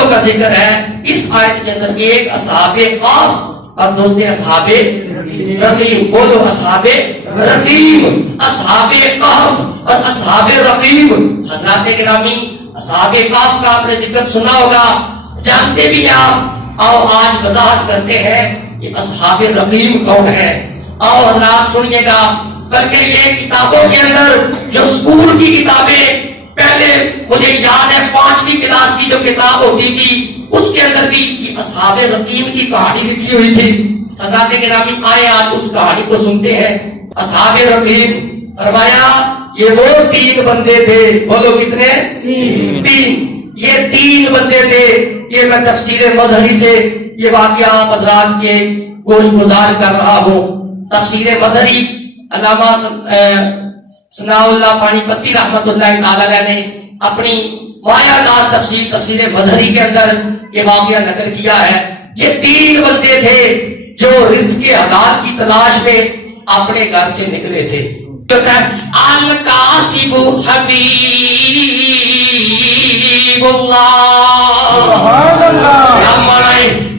تینوں کا ذکر ہے اس آیت کے اندر. ایک اصحاب قاف اور دوسرے اصحاب رقیم. بولو اصحاب رقیم. اصحاب قاف اور اصحاب رقیم. حضرات گرامی اصحاب قاف کا آپ نے ذکر سنا ہوگا, جانتے بھی آپ. آؤ آج وضاحت کرتے ہیں یہ اصحاب رقیم کون ہے. آؤ حضرات سنیے گا. بلکہ یہ کتابوں کے اندر جو اسکول کی کتابیں پہلے مجھے یاد ہے 5ویں کلاس کی جو کتاب ہوتی تھی اس کے اندر بھی یہ اصحاب رقیم کی کہانی لکھی ہوئی تھی. حضرات گرامی آئے آج اس کہانی کو سنتے ہیں. اصحاب رقیم فرمایا یہ وہ 3 بندے تھے. بولو کتنے؟ 3. یہ 3 بندے تھے. یہ میں تفسیر مظہری سے یہ واقعہ حضرات کے گوش گزار کر رہا ہوں. تفسیر مظہری علامہ ثناء اللہ پانی پتی رحمت اللہ تعالی علیہ نے اپنی مایا دار تفسیر مظہری کے اندر یہ واقعہ نقل کیا ہے. یہ 3 بندے تھے جو رزق حلال کی تلاش میں اپنے گھر سے نکلے تھے. القاسب حبیب اللہ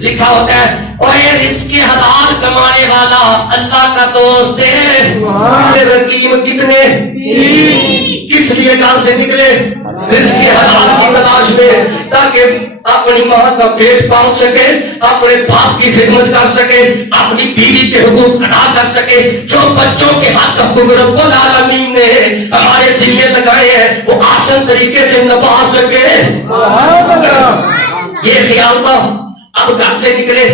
لکھا ہوتا ہے اور رزق حلال کمانے والا اللہ کا دوست ہے. رقیم کتنے؟ کس لیے گھر سے نکلے؟ رزق حلال کی تلاش میں, تاکہ اپنی ماں کا پیٹ پال سکے, اپنے باپ کی خدمت کر سکے, اپنی بیوی کے حقوق ادا کر سکے. جو بچوں کے حق حقوق رب العالمین نے ہمارے ذمہ لگائے ہیں وہ آسان طریقے سے نبھا سکے. یہ خیال تھا. اب گھر سے نکلے,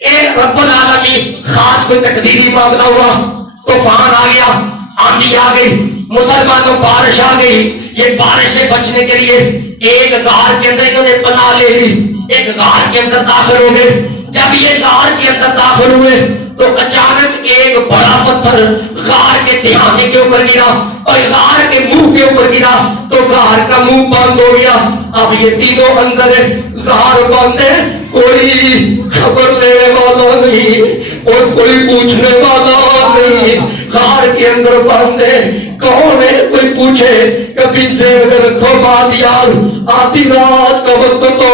اے رب العالمین خاص کوئی تقدیری معاملہ ہوا, طوفان آ گیا, آندھی آ گئی, مسلمانوں بارش آ گئی. یہ بارش سے بچنے کے لیے ایک غار کے اندر انہوں نے پناہ لے لی, ایک غار کے اندر داخل ہو گئے. جب یہ غار کے اندر داخل ہوئے تو اچانک ایک بڑا پتھر غار کے تہانے کے اوپر گرا اور غار کے منہ کے اوپر گرا تو غار کا منہ بند ہو گیا. اب یہ تینوں اندر غار بند ہے, کوئی خبر لینے والا نہیں اور کوئی پوچھنے والا نہیں. غار کے اندر بند ہے, کون ہے کوئی پوچھے؟ کبھی ذہن میں رکھو بات یار, آدھی رات کا وقت تو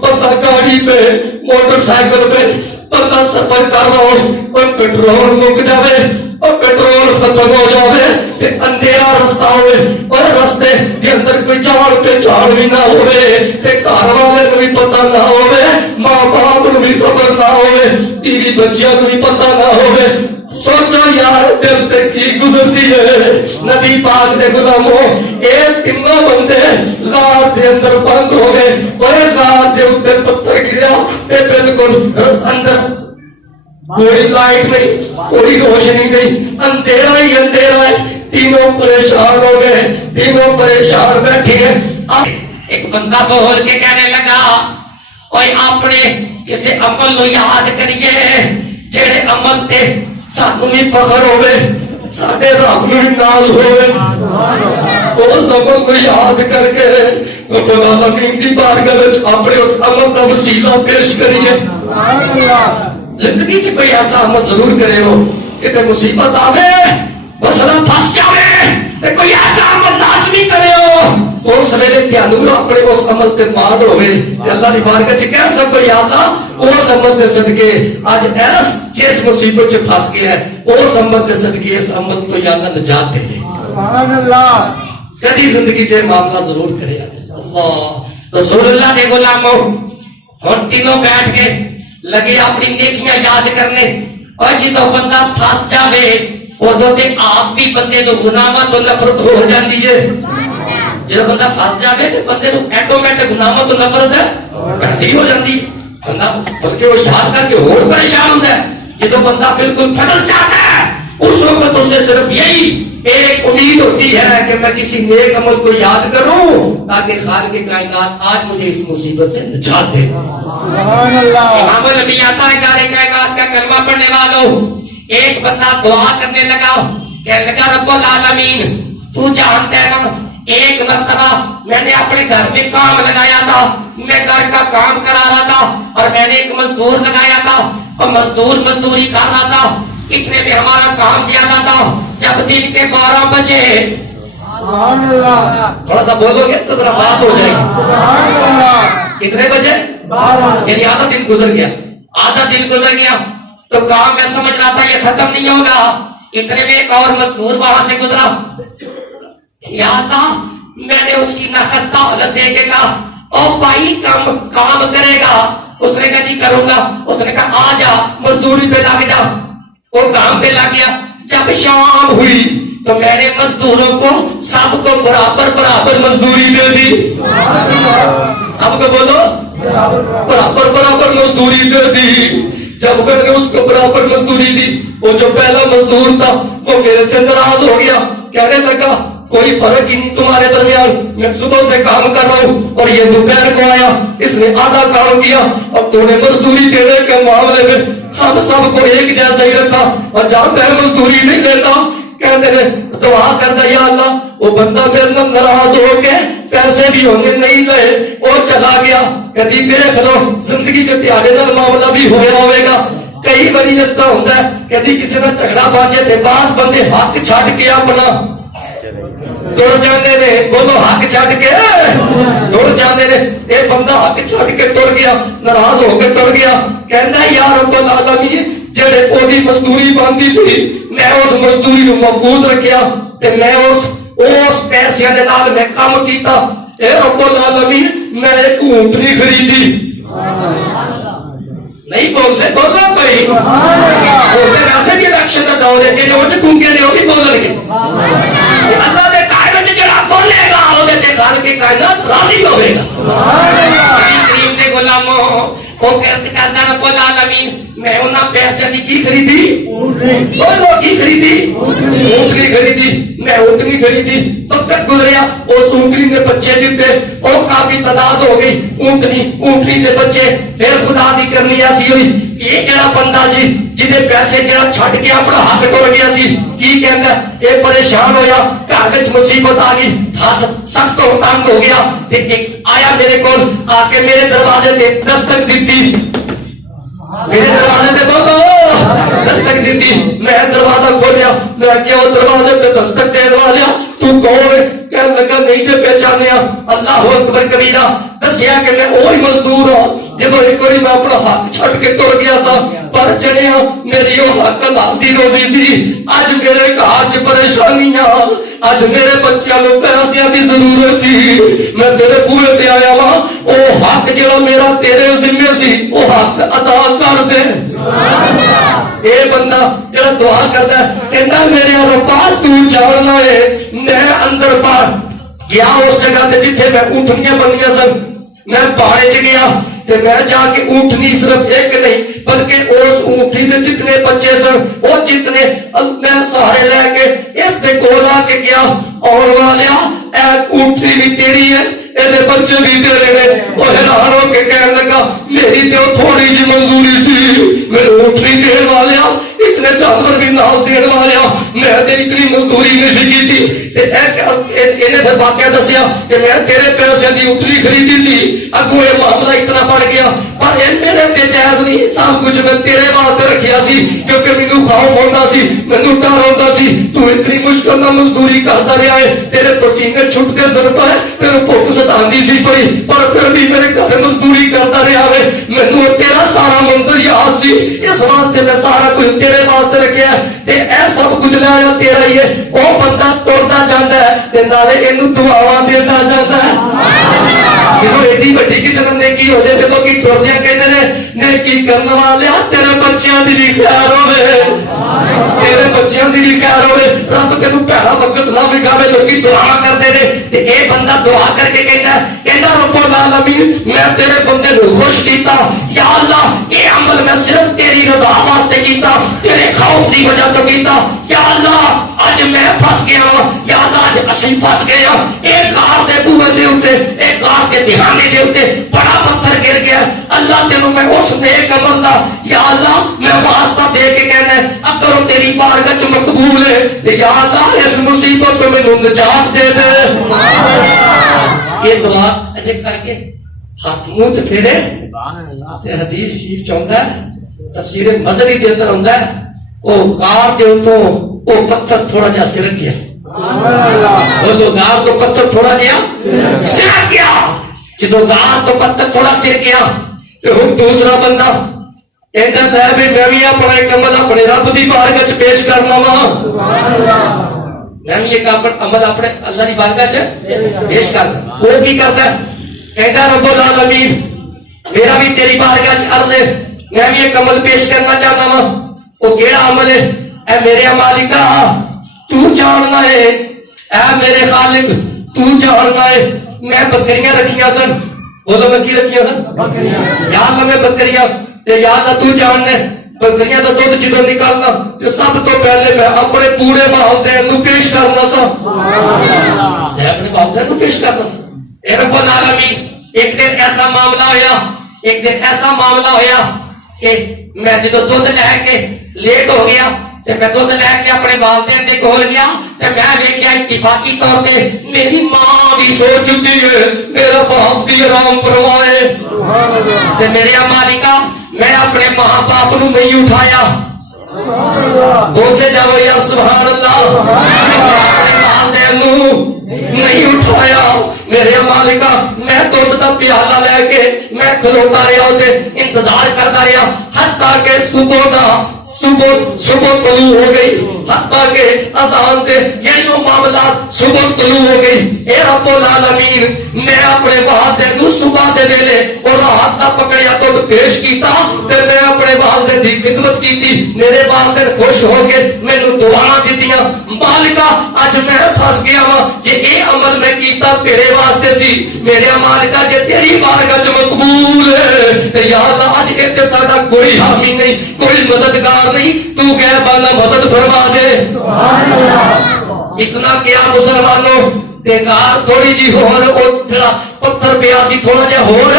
پتہ گاڑی پہ موٹر سائیکل پہ پتہ سفر کر رہا ہو اور پیٹرول مک جاوے اور پیٹرول ختم ہو جاوے تے اندھیرا رستہ ہوئے اور رستے کے اندر کوئی جھاڑ پہ جھاڑ بھی نہ ہوئے تے گھر والے کو بھی پتہ نہ ہوئے, ماں باپ کو بھی خبر نہ ہوئے, بیوی بچیاں کو بھی پتہ نہ ہوئے. سوچو یار دل تے کی گزرتی ہے. نبی پاک دے غلاموں ایک تینوں بندے غار دے اندر بند ہو گئے اور غار دے اوپر پتھر گرا تے بالکل اندر کوئی لائٹ نہیں, کوئی روشنی نہیں, اندھیرا ہی اندھیرا ہے. تینوں پریشان ہو گئے, تینوں پریشان بیٹھے ہیں. ایک بندہ بول کے کہنے لگا اوے اپنے کسی عمل کو یاد کریے جڑے عمل تے سانو بھی فخر ہوئے, ساڈے رب نوں بھی نال ہوئے. اس عمل کو یاد کر کے رب العالمین دی بارگاہ وچ اپنے اس عمل دا وسیلہ پیش کریے. زندگی چ کوئی ایسا عمل ضرور کرے ہو کہ کوئی مصیبت آوے, مسئلہ پھس جاوے تے کوئی ایسا عمل لازمی کرے ہو اس ویلے تھانوں اپنے اس عمل تے ماد ہوے تے اللہ دی بارگاہ چ کہہ سکو یا اللہ اس عمل دے صدقے اج ایس جس مصیبت چ پھس گیا ہے اس عمل دے صدقے اس عمل تو یا اللہ نجات دے. سبحان اللہ. کدی زندگی چ معاملہ ضرور کرے. اللہ رسول اللہ دے غلاموں ہن تینوں بیٹھ کے لگے اپنی نیکیاں یاد کرنے اور جدو بندہ پھس جاوے ادو تے آپ بھی بندے نو گناہاں تو نفرت ہو جاندی ہے. جب بندہ پھس جاوے تے بندے نو آٹومیٹک گناہاں تو نفرت ہے ویسے ہی ہو جاندی بندہ, بلکہ وہ یاد کر کے اور پریشان ہوتا ہے. جدو بندہ بالکل پھنس جاتا ہے اس وقت اسے صرف یہی ایک امید ہوتی ہے کہ میں کسی نیک عمل کو یاد کروں تاکہ خالق کائنات آج مجھے اس مصیبت سے نجات دے. سبحان اللہ. امام نبی آتا ہے کارے کائنات کا کلمہ پڑھنے والوں, ایک بندہ دعا کرنے لگا, کہنے لگا رب العالمین تو جانتا ہے نا ایک مرتبہ میں نے اپنے گھر میں کام لگایا تھا, میں گھر کا کام کرا رہا تھا اور میں نے ایک مزدور لگایا تھا اور مزدور مزدوری کر رہا تھا. اتنے میں ہمارا کام زیادہ تھا. جب دن کے 12 بجے تھوڑا سا بولو گے تو ذرا بات ہو جائے گی. کتنے بجے؟ یعنی آدھا دن گزر گیا. آدھا دن گزر گیا تو کام میں سمجھ رہا تھا یہ ختم نہیں ہوگا. اتنے میں ایک اور مزدور وہاں سے گزرا. کیا تھا میں نے اس کی ناخستہ حالت دیکھ کے کہا او بھائی کام کرے گا؟ اس نے کہا جی کروں گا. اس نے کہا آ جا مزدوری پہ لگ جا. وہ کام پہ لگ گیا. جب شام ہوئی تو میں نے مزدوروں کو سب کو برابر مزدوری دے دی. سب کو بولو برابر مزدوری دے دی. جب میں نے اس کو برابر مزدوری دی, وہ جو پہلا مزدور تھا وہ میرے سے ناراض ہو گیا. کہنے لگا کوئی فرق ہی نہیں تمہارے درمیان, میں صبح سے کام کر رہا ہوں اور یہ دوپہر کو آیا, اس نے آدھا کام کیا. اب تو نے مزدوری دینے کے معاملے میں ہم سب کو ایک جیسا ہی رکھا, اور جہاں میں مزدوری نہیں دیتا کہتے ہیں دعا کر دیا اللہ وہ بندہ میرے نال ناراض ہو کے پیسے بھی ہونے نہیں لے, وہ چلا گیا. کدی میرے کھلو زندگی کے تیارے نال معاملہ بھی ہوا ہوئے گا. کئی باری اس طرح ہوتا ہے کدی کسی نے جھگڑا باجے تے بعض بندے حق چھڈ کے اپنا توڑ جانے نے. بولو حق چھڈ کے توڑ جانے نے. یہ بندہ حق چھڈ کے ٹر گیا, ناراض ہو کے ٹر گیا. کہندا یا رب العالمین جڑے اودی مزدوری بندی سی میں اس مزدوری نو محفوظ رکھیا تے میں اس پیسے دے نال میں کام کیتا. اے رب العالمین میں ایک اونٹنی خریدی. نہیں بولتے بولو کوئی بولتے ویسے بھی الیکشن کا دور ہے جڑے اونٹ گونگے نے وہ بھی بولن گے. اللہ دے کائنات جڑا بولے گا او دے گھر کے کائنات راضی ہوے گا. کریم دے غلاموں وہ کہتا رب العالمین میں انہاں پیسے دی کی خریدی؟ بولو کی خریدی؟ اونٹنی خریدی. میں اونٹنی خریدی. وقت گزریا اس اونٹنی دے بچے دیتے اور کافی تعداد ہو گئی. اونٹنی دے بچے پھر خدا دی کرنی ایسی ہوئی. یہ جڑا بندہ جی جہدے پیسے جڑا چھڈ کے اپنا حق ٹر گیا سی کی کہندا اے پریشان ہویا, گھر وچ مصیبت آ گئی, ہاتھ سخت ہو تنگ ہو گیا تے ایک آیا میرے کول آ کے میرے دروازے تے دستک دتی. میرے دروازے تے بولو دستک دیتی. میں دروازہ کھولیا. میں کیا دروازے پہ دستک دینے والا تو کون ہے؟ کہنے لگا نہیں جے پہچانیا. اللہ اکبر کبیرہ. دسیا کہ میں وہی مزدور ہوں جدو ایک بار میں اپنا حق چھڈ کے ٹر گیا سا, پر چڑیا میری وہ حق حلال دی روزی سی. اج میرے گھر چ پریشانیاں, اج میرے بچیاں نو پیسیاں دی ضرورت تھی. میں تیرے بوئے تے آیا وا, او حق جڑا میرا تیرے ذمہ سی وہ حق ادا کر دے. اے بندہ جڑا دعا کردا ہے کہندا میرے ربا تو جاننا ہے. میں اندر باہر گیا اس جگہ تے جتھے میں اونٹنیاں بنیاں سن. میں باڑے چ گیا تے میں جا کے اونٹنی صرف ایک نہیں بلکہ اس اونٹنی دے جتنے بچے سن وہ جتنے میں سارے لے کے اس دے کول آ کے گیا. اور والیا اے اونٹنی بھی تیری ہے, اے بچے بھی تیرے نے. وہ حیران ہو کے کہنے لگا میری تو تھوڑی جی مزدوری سی, میرے اونٹنی دین والیا اتنے جانور بھی نال دین والیا میں تے اتنی مزدوری نہیں کی تھی. انہیں پھر واقعہ دسیا کہ میں تیرے پیسے دی اونٹنی خریدی سی. اگوں یہ معاملہ اتنا بڑھ گیا پر یہ میرے تے جائز نہیں, سب کچھ میں تیرے واسطے رکھیا سی کیونکہ مینوں خوف ہوندا سی, مینوں ڈر ہوندا سی. تو اتنی مشکل نال مزدوری کردا رہیا ہے, تیرے پسینے چھٹتے سرتا ہے, تیرے بھوک ستاندی سی پئی پر پھر بھی میرے گھر مزدوری کردا رہیا ہے. مینوں تیرا سارا منظر یاد سی, اس واسطے میں سارا کچھ تیرے واسطے رکھیا تے اے سب کچھ لایا تیرا ہی ہے. او بندہ ٹردا جاندا ہے تے نالے اینوں دعاواں دیندا جاندا ہے. جدوں ایڈی وڈی کسی نے نیکی ہو جائے تے لوکی ٹردیاں کہندے نے نیکی کرن والیا تیرے بچیاں دی بھی خیر ہوے, تیرے بچیاں دی بھی خیر ہوے, رب تینوں بھڑا وقت نہ وگاوے. لوکی دعا کردے نے تے اے بندہ دعا کر کے کہندا رب العالمین میں تیرے بندے نو خوش کیتا. یا اللہ اے عمل میں صرف تیری رضا واسطے کیتا, تیرے خوف دی وجہ تو کیتا. یا اللہ اج میں پھس گیا ہوں, یا اللہ اج اسی پھس گئے ہاں. اے گھر دے بوئے دے اوتے, اے گھر دے دہانے دے اوتے بڑا پتھر گر گیا. اللہ تینوں میں اس نیک عمل دا یا اللہ میں واسطہ دے کے کہنا اگر تیری بارگاہ وچ مقبول ہے تے یا اللہ اس مصیبت تو مینوں نجات دے دے. یہ دعا اجے کر کے ہاتھ منہ تے پھیرے تے حدیث شریف چوندا ہے تفسیر مدنی دے اندر ہوندا ہے او غار دے اوتوں او پتھر تھوڑا جہا سرک گیا. بولو غار تو پتھر تھوڑا جہا سرک گیا. جدو گار تو پتھر تھوڑا سر گیا تے ہن دوسرا بندہ کہندا ہے بھی میں بھی اپنا ایک عمل اپنے رب دی بارگاہ وچ پیش کرنا وا سبحان اللہ میں بھی ایک عمل اپنے اللہ دی بارگاہ وچ پیش کرنا وہ کی کردا ہے کہندا رب العالمین میرا بھی تیری بارگاہ وچ عرض ہے میں بھی ایک عمل پیش کرنا چاہتا وا وہ کیڑا عمل ہے اے میرے مالکا تو جاننا ہے اے میرے خالق تو جاننا ہے میں بکریاں رکھیاں سن بولو میں کی رکھیاں سن بکریاں یا اللہ میں بکریاں تے یا اللہ تو جاننا ہے بکریاں دا دودھ جدوں نکالنا تے سب تو پہلے میں اپنے پورے والدین نو پیش کرنا سا میں اپنے والدین نو پیش کرنا سا اے رب العالمین ایک دن ایسا معاملہ ہویا کہ میں جدوں دودھ لے کے لیٹ ہو گیا تے میں دودھ لے کے اپنے والدین دے کول گیا تے میں ویکھیا اتفاقی طور تے میری ماں بھی سو چکی ہے میرا باپ بھی آرام فرمائے سبحان اللہ تے میرے مالکا میں اپنے ماں باپ نو نہیں اٹھایا بولتے جاؤ یا سبحان اللہ والدین نو نہیں اٹھایا میرے مالکا میں دودھ دا پیالہ لے کے میں کھلوتا رہا تے انتظار کرتا رہا حتیٰ کہ صبح طلوع ہو گئی حتیٰ کہ اذان دے یہ معاملات صبح طلوع ہو گئی اے رب العالمین میں اپنے والدین نو صبح دے ویلے اور رات دا پکڑیا تو پیش کیتا تے میں اپنے والدین دی خدمت کیتی میرے والدین خوش ہو کے مینوں دعاواں دتیاں مالکا اج میں پھس گیا وا جے اے عمل میں کیتا تیرے واسطے سی میرے مالکا جے تیری بارگاہ وچ مقبول ہے تے یا اللہ اج ایتھے ساڈا کوئی حامی نہیں کوئی مددگار نہیں تو کہہ بانا مدد فرما دے سبحان اللہ اتنا کیا مسلمانوں دیکھار تھوڑی جی ہور او تھوڑا پتھر پیا سی تھوڑا جا ہور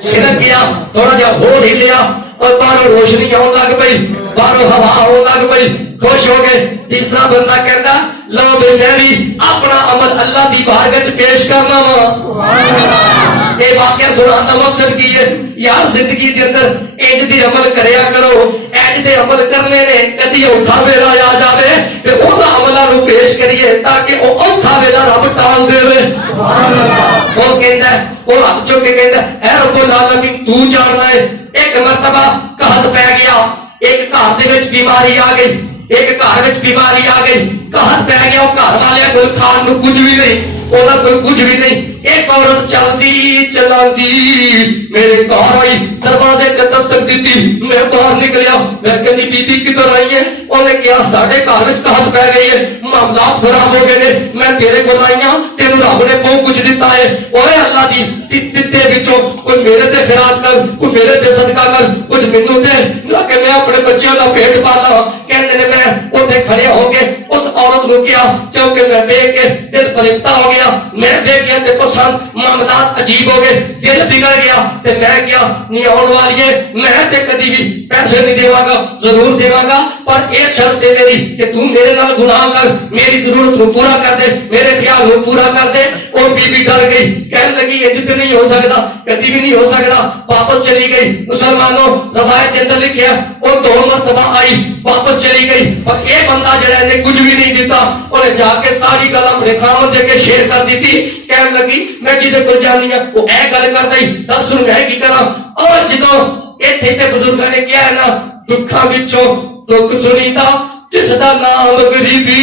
چھڑک گیا تھوڑا جا ہور ہلیا اور باہروں روشنی آن لگ پئی باہروں ہوا آن لگ پئی خوش ہو گئے تیسرا بندہ کہندا لو بھائی میں بھی اپنا عمل اللہ دی بارگاہ وچ پیش کرنا وا سبحان اللہ یہ واقعہ سنان دا مقصد کی ہے یار زندگی دے اندر انج دی عمل کریا کرو انج دے عمل کرنے نے کدی اوکھا ویلا آ جاوے تے او دا عملاں نو پیش کریے تاکہ او اوکھا ویلا رب ٹال دے سبحان اللہ وہ کہندا ہے وہ ہاتھ چوک کے کہندا اے رب العالمین تو جاننا ہے ایک مرتبہ قحط پہ گیا ایک گھر دے وچ بیماری آ گئی ایک گھر وچ بیماری آ گئی قحط پہ گیا او گھر والے کول کھان نو کچھ بھی نہیں اودا کوئی کچھ بھی نہیں ایک عورت چلدی چلاندی میرے گھر آئی دروازے تے دستک دیتی میں باہر نکلیا میں کہنی بی بی کدھر آئی ہے انہیں کہا ساڈے گھر وچ قحط پہ گئی ہے معاملات خراب ہو گئے نے میں تیرے کول آئی ہاں تینوں رب نے بہت کچھ دیتا ہے اوے اللہ دی دتے وچوں کوئی میرے تے خیرات کر کوئی میرے تے صدقہ کر کچھ مینوں دے کہ میں اپنے بچیاں دا پیٹ پالا کہندے نے میں اوتھے کھڑے ہو کے اس عورت نو کیا کیونکہ میں دیکھ کے دل فرشتہ ہو گیا میں دیکھیا تے پسند معاملات عجیب ہو گئے دل بگڑ گیا تے میں کیا نہیں آن والی ہے میں تے کدی بھی پیسے نہیں دیواں گا ضرور دیواں گا پر اے شرط ہے میری کہ تو میرے نال گناہ کر میری ضرورت نو پورا کر دے میرے خیال نو پورا کر دے اور بی بی ڈر گئی کہنے لگی یہ جتنے نہیں ہو سکتا کدی بھی نہیں ہو سکتا واپس چلی گئی مسلمانوں روایت کے اندر لکھیا اور 2 مرتبہ آئی واپس چلی گئی اور یہ بندہ جڑا نے کچھ بھی نہیں دیتا انہیں جا کے ساری گل اپنے خامد دے کے شیئر کر دیتی کہنے لگی میں جدے کو جانی ہوں وہ اے گل کر دئی دس میں کی کرا اور جدوں ایتھے تے بزرگاں نے کیا ہے نا دکھاں وچوں دکھ سنیتا جس دا نام غریبی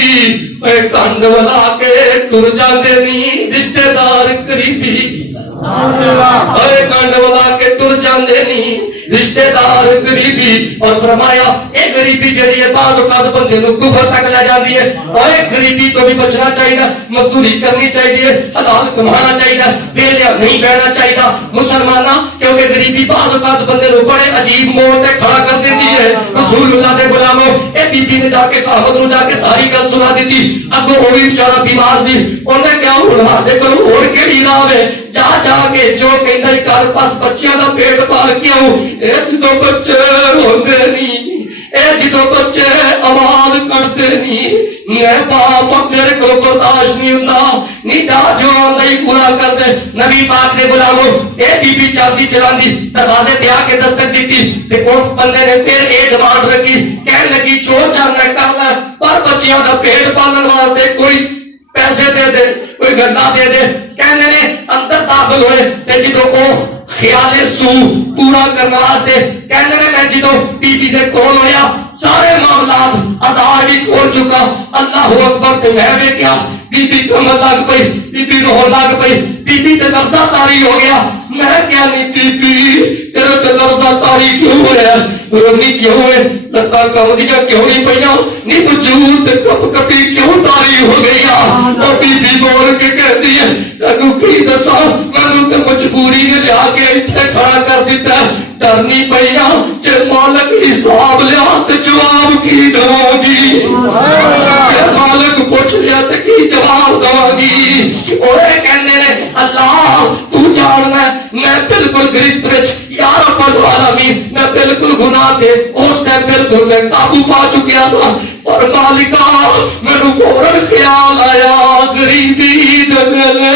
اے کنڈ ولا کے ٹر جاندے نہیں رشتہ دار قریبی اے کنڈ ولا کے ٹر جاندے نہیں رشتہ دار غریبی اور فرمایا اے غریبی جڑی ہے بعض اوقات بندے نو کفر تک لے جاندی ہے اور اے غریبی تو بھی بچنا چاہیے مزدوری کرنی چاہیے حلال کمانا چاہیے ویلیا نہیں بیٹھنا چاہیے مسلماناں کیونکہ غریبی بعض اوقات بندے نو بڑے عجیب موڑ تے کھڑا کر دیندی ہے رسول اللہ دے غلاموں اے بی بی نے جا کے خامد نو جا کے ساری گل سنا دیتی اگوں او بھی بیچارہ بیمار سی اونے کیا ہن دے کول ہور کیڑی راہ ہے جا جا کے جو کہندا کر پاس بچیاں دا پیٹ پال کیوں اے تو بچے روندے نہیں اے جدوں بچے آواز کرتے نہیں میں باپ میرے کو برداشت نہیں ہوندا نہیں جا جو نہیں پورا کر دے نبی پاک نے غلاموں اے بی بی چلدی چلاندی دروازے تے آ کے دستک دیتی تے اس بندے نے پھر اے ڈیمانڈ رکھی کہنے لگی جو چاہنا ہے کر لے پر بچیاں دا پیٹ پالن واسطے کوئی پیسے دے دے کوئی گلا دے دے کہنے نے اندر داخل ہوئے تے جدو او خیال سو پورا کرنے واسطے کہنے نے میں جدو بی بی دے کول ہویا سارے معاملات آزار بھی کھول چکا اللہ اکبر تے میں ویکھیا بی بی کمر لگ پئی بی بی رو لگ پئی بی بی تے لفظہ تاری ہو گیا میں کیا نہیں بی بی تیرے تے لفظہ تاری کیوں ہویا رونی کیوں ہے لتا کم دیا کیوں نہیں پہنا نہیں وجود کپ کپی کیوں تاری ہو گئی اور بی بی بول کے کہہ دی ہے تینوں کی دسا مینوں تے مجبوری نے لیا کے اتنے کھڑا کر دیتا ہے ڈر نہیں پہنا جے مالک حساب لیا تے جواب کی دواں گی جے مالک پوچھ لیا تے کی جواب دواں گی اور کہنے نے اللہ تو جاننا ہے میں بالکل گرفت یا رب العالمین میں بالکل گناہ تے اس نے بالکل میں قابو پا چکیا سا اور مالکا مینوں فوراً خیال آیا غریبی دے ویلے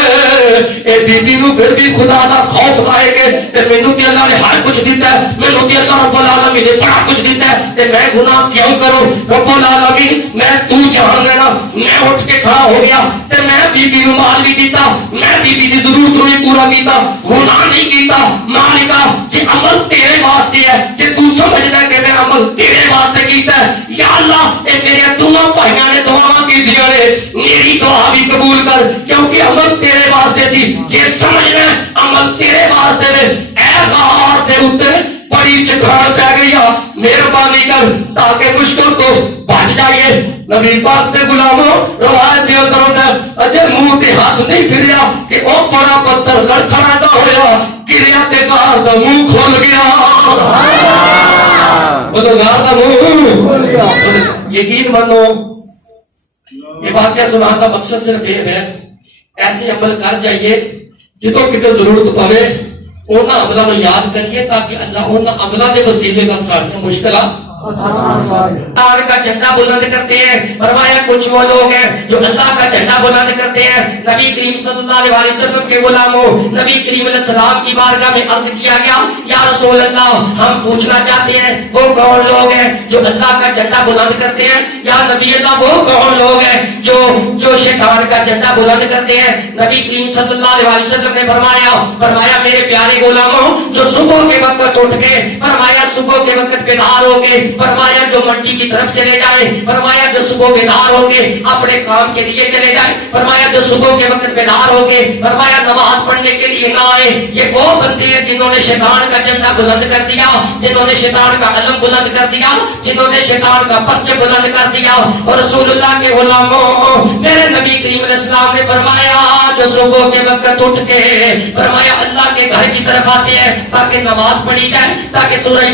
اے بی بی نو پھر بھی خدا دا خوف لائے گے تے مینوں تے اللہ نے ہر کچھ دیتا ہے مینوں تے اللہ رب العالمین نے بڑا کچھ دیتا ہے تے میں گناہ کیوں کروں رب العالمین میں تو جان لینا میں اٹھ کے کھڑا ہو گیا تے میں بی بی نو مال بھی دیتا میں بی بی دی ضرورت نو بھی پورا کیتا گناہ نہیں کیتا مالکا جے عمل تیرے واسطے ہے جے تو سمجھدا کہ میں عمل تیرے واسطے کیتا ہے یا اللہ اے میرے دونوں بھائیاں نے دعاواں کیتیاں نے میری دعا بھی قبول کر کیونکہ عمل تیرے واسطے سی جے سمجھنا عمل تیرے واسطے ہے اے غار دے اوتے بڑی چکھاڑ پہ گئی مہربانی کر تاکہ مشکل کو بچ جائیے نبی پاک دے غلاموں روایت یہ کرو تے اجے منہ تے ہاتھ نہیں پھریا کہ او بڑا پتھر لڑکھڑاتا ہویا گریا تے غار دا منہ کھول گیا وہ غار دا منہ کھول گیا یقین مانو یہ واقعہ سنانے کا مقصد صرف یہ ہے ایسے عمل کر جائیے جدوں کتے ضرورت پڑے اونا عملہ میں یاد کریے تاکہ اللہ اونا عملہ دے وسیلے کا سارے مشکلات اللہ کا جھنڈا بلند کرتے ہیں فرمایا کچھ وہ لوگ ہیں جو اللہ کا جھنڈا بلند کرتے ہیں نبی کریم صلی اللہ علیہ وسلم کے غلاموں نبی کریم علیہ السلام کی بارگاہ میں عرض کیا گیا یا رسول اللہ ہم پوچھنا چاہتے ہیں وہ کون لوگ ہیں جو اللہ کا جھنڈا بلند کرتے ہیں یا نبی اللہ وہ کون لوگ ہیں جو شیطان کا جھنڈا بلند کرتے ہیں نبی کریم صلی اللہ علیہ وسلم نے فرمایا میرے پیارے غلاموں جو صبح کے وقت اٹھ کے فرمایا صبح کے وقت بیدار ہو کے فرمایا جو منڈی کی طرف چلے جائیں فرمایا جو صبح بیدار ہو کے اپنے کام کے لیے چلے جائیں فرمایا جو صبح کے وقت بیدار ہو کے فرمایا نماز پڑھنے کے لیے نہ آئے یہ وہ بندے ہیں جنہوں نے شیطان کا جھنڈا بلند کر دیا جنہوں نے شیطان کا علم بلند کر دیا جنہوں نے شیطان کا پرچم بلند کر دیا اور رسول اللہ کے غلاموں میرے نبی کریم علیہ السلام نے فرمایا جو صبح کے وقت اٹھ کے فرمایا اللہ کے گھر کی طرف آتے ہیں تاکہ نماز پڑھی جائے تاکہ سورہ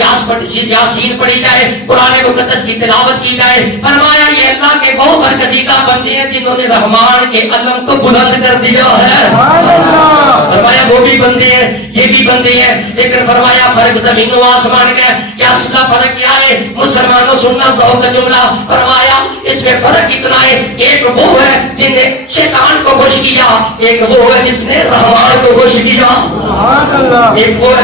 یاسین پڑھی جائے قرآن مقدس کی تلاوت کی جائے فرمایا یہ اللہ کے وہ برگزیدہ بندے ہیں جنہوں نے رحمان کے علم کو بلند کر دیا ہے فرمایا وہ بھی بندے ہیں یہ بھی بندے ہیں لیکن فرمایا فرق زمین و آسمان کا کیا رسول فرق کیا ہے مسلمانوں سننا ذوق کا جملہ فرمایا اس میں فرق اتنا ہے ایک وہ ہے جن نے شیطان کو خوش کیا ایک وہ ہے جس نے رحمان کو خوش کیا ایک وہ